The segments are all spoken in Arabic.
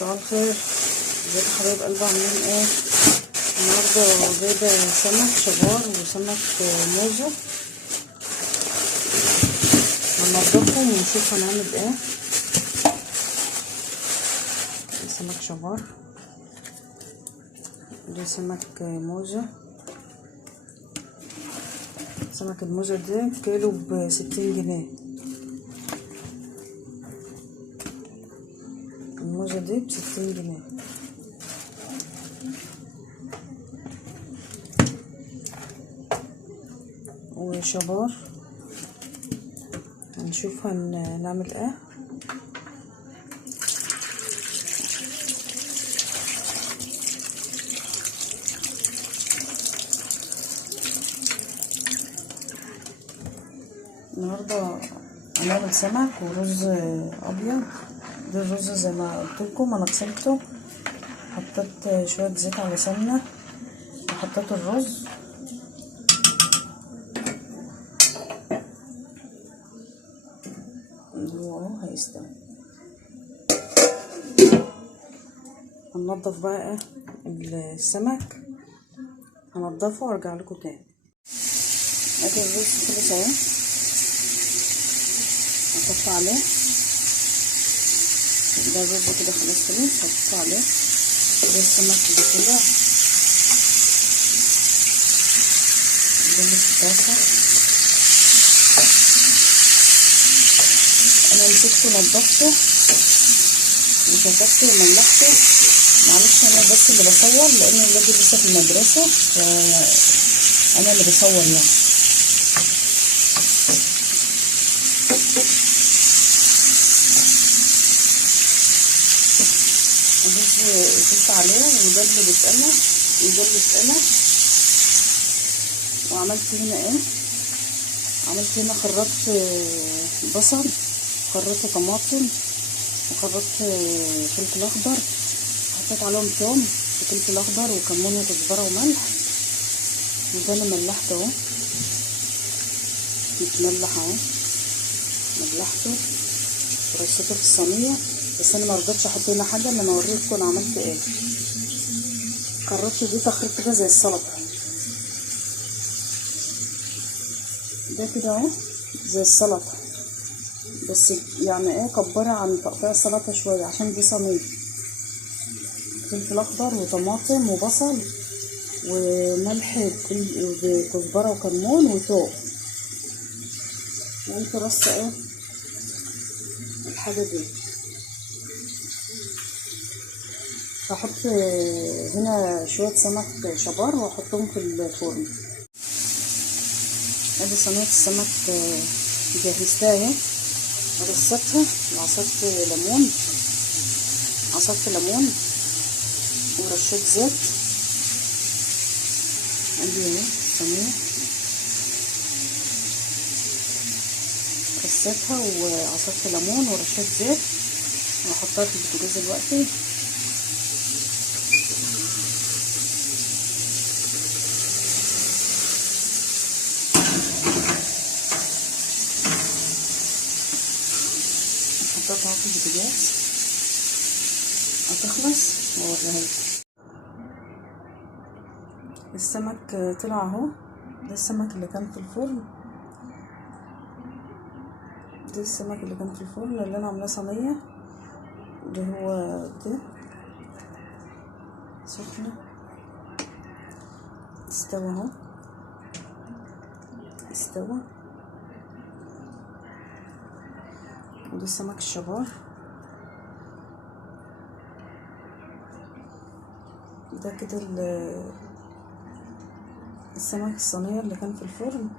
صباح الخير. ازيكم يا حبايب قلبي؟ عاملين ايه؟ النهارده جايبه سمك شبار وسمك موزه، هننضفهم ونشوف هنعمل ايه. سمك شبار، ده سمك موزه. سمك الموزه ده كيلو ب60 جنيه. الموزه دي ب60 جنيه. وشبار هنشوف هنعمل ايه. النهارده هنعمل سمك ورز ابيض. ده الرز زي ما قلت لكم، انا غسلته، حطيت شويه زيت على سمنه وحطيت الرز. اهو هيستوي. هننضف بقى السمك، هنضفه وارجع لكم تاني. ادي الرز خلص اهو، هحط عليه. ده الرز كده خلاص خلص، هحط عليه. ده السمك اللي طلع، ده اللي في الطاسه. انا مسكته نضفته وشطفته وملحته. معلش انا بس اللي بصور لان ولادي لسه في المدرسه، فانا اللي بصور يعني. قلت عليه وده اللي بيتقلى وده اللي بيتقلى. وعملت هنا ايه، عملت هنا خرطت بصل، خرطت طماطم، وخرطت فلفل اخضر، حطيت عليهم توم وفلفل اخضر وكمون وكزبره وملح. وده انا ملحت اهو، متملح اهو، ملحته ورصيته في الصينيه. بس انا ما رضيتش احط هنا حاجه الا انا اوريكم انا عملت ايه. خرطت دي تخريط كده زي السلطه، ده كده اهو زي السلطه، بس يعني ايه كبرها عن تقطيع السلطه شويه عشان دي صينيه. فلفل اخضر وطماطم وبصل وملح وكزبره وكمون وتوم. وانت رص ايه الحاجه دي. هحط هنا شويه سمك شبار واحطهم في الفرن. ادي صينيه السمك جهزتها اهي، رصتها وعصرت ليمون، عصرت ليمون ورشيت زيت. ادي اهي الصينيه رصيتها وعصرت ليمون ورشيت زيت، وهحطها في البوتاجاز دلوقتي. حطيتها في البوتاجاز هتخلص واوريها لكم. السمك طلع اهو، ده السمك اللي كان في الفرن، ده السمك اللي كان في الفرن اللي انا عاملاه صينيه. ده هو ده سخنه، استوى اهو، استوى. وده السمك الشبار، ده كده السمك الصينيه اللي كان في الفرن.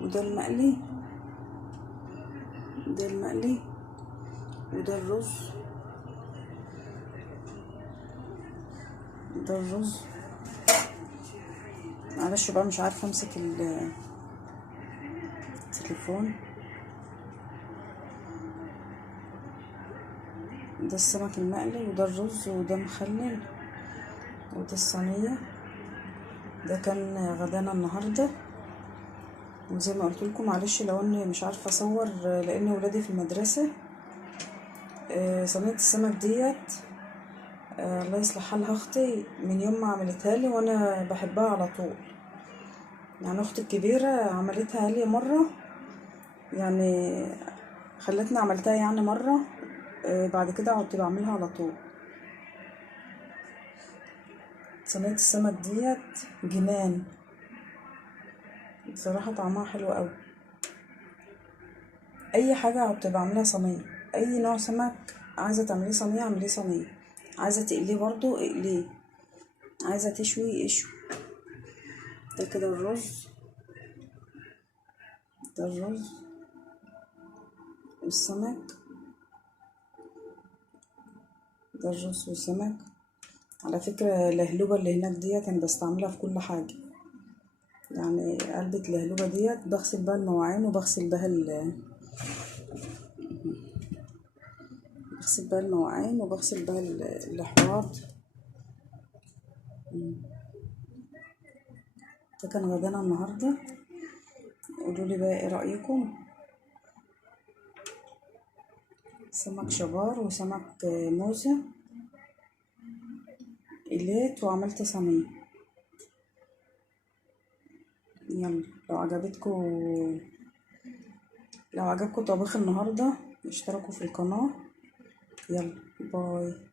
وده المقلي، ده المقلي. وده الرز، ده الرز. معلش بقى مش عارفه امسك التليفون. ده السمك المقلي وده الرز وده مخلل وده الصينيه. ده كان غدانا النهارده. وزي ما قلت لكم معلش لو اني مش عارفه اصور لان ولادي في المدرسه. صينيه السمك ديت الله يصلح حالها اختي، من يوم ما عملتها لي وانا بحبها على طول. يعني اختي الكبيرة عملتها لي مرة، يعني خلتني عملتها يعني مرة. بعد كده كنت بعملها على طول. صينية السمك ديت جنان بصراحة، طعمها حلو قوي. اي حاجة كنت بعملها صينية، اي نوع سمك عايزة تعمليه صينية اعمليه صينية، عايزة تقليه برضو اقليه، عايزة تشوي اشوي. ده كده الرز، ده الرز والسمك، ده الرز والسمك. على فكرة اللهلوبة اللي هناك ديت انا بستعملها في كل حاجة. يعني علبة اللهلوبة ديت بغسل بها المواعين وبغسل بها بغسل بها المواعين وبغسل بها الحواض. ده كان غدانا النهاردة. قولولي بقى ايه رأيكم. سمك شبار وسمك موزة قليت وعملت صينية. يلا لو عجبكم طبيخ النهاردة اشتركوا في القناة. يلا باي.